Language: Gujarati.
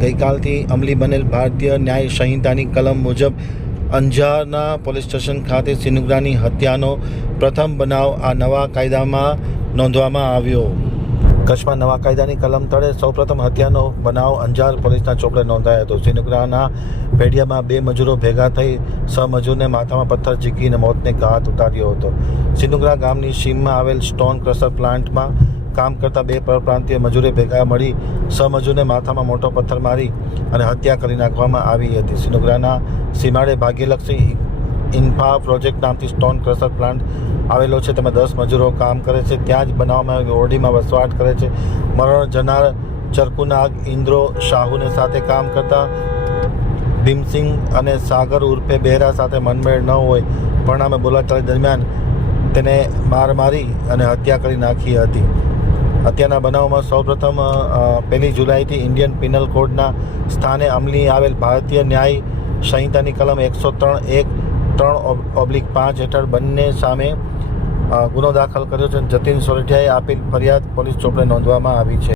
ગઈકાલથી અમલી બનેલ ભારતીય ન્યાય સંહિતાની કલમ મુજબ અંજારના પોલીસ સ્ટેશન ખાતે સિનુગ્રાની હત્યાનો પ્રથમ બનાવ આ નવા કાયદામાં નોંધવામાં આવ્યો. કચ્છમાં નવા કાયદાની કલમ તળે સૌપ્રથમ હત્યાનો બનાવ અંજાર પોલીસના ચોપડે નોંધાયો હતો. સિનુગ્રાના ભેડિયામાં બે મજૂરો ભેગા થઈ સહમજૂરને માથામાં પથ્થર ઝીકીને મોતને ઘાત ઉતાર્યો હતો. સિનુગ્રા ગામની સીમમાં આવેલ સ્ટોન ક્રશર પ્લાન્ટમાં કામ કરતા બે પરપ્રાંતીય મજૂરે ભેગા મળી સમજૂરને માથામાં મોટો પથ્થર મારી અને હત્યા કરી નાખવામાં આવી હતી. સિનુગ્રાના સીમાડે ભાગ્યલક્ષી ઇન્ફા પ્રોજેક્ટ નામથી સ્ટોન ક્રશર પ્લાન્ટ આવેલો છે. તેમાં દસ મજૂરો કામ કરે છે. ત્યાં જ બનાવવામાં આવેલી ઓરડીમાં વસવાટ કરે છે. મરણ જનાર ચરકુનાગ ઇન્દ્રો શાહુને સાથે કામ કરતા ભીમસિંગ અને સાગર ઉર્ફે બહેરા સાથે મનમેળ ન હોય પરિણામે બોલાચાલી દરમિયાન તેને માર મારી અને હત્યા કરી નાખી હતી. હત્યાના બનાવમાં સૌપ્રથમ પહેલી જુલાઈથી ઇન્ડિયન પિનલ કોડના સ્થાને અમલી આવેલ ભારતીય ન્યાય સંહિતાની કલમ એકસો ત્રણ એક ત્રણ ઓબ્લિક પાંચ હેઠળ બંને સામે ગુનો દાખલ કર્યો છે જતીન સોરઠિયાએ આપેલ ફરિયાદ પોલીસ ચોપડે નોંધવામાં આવી છે.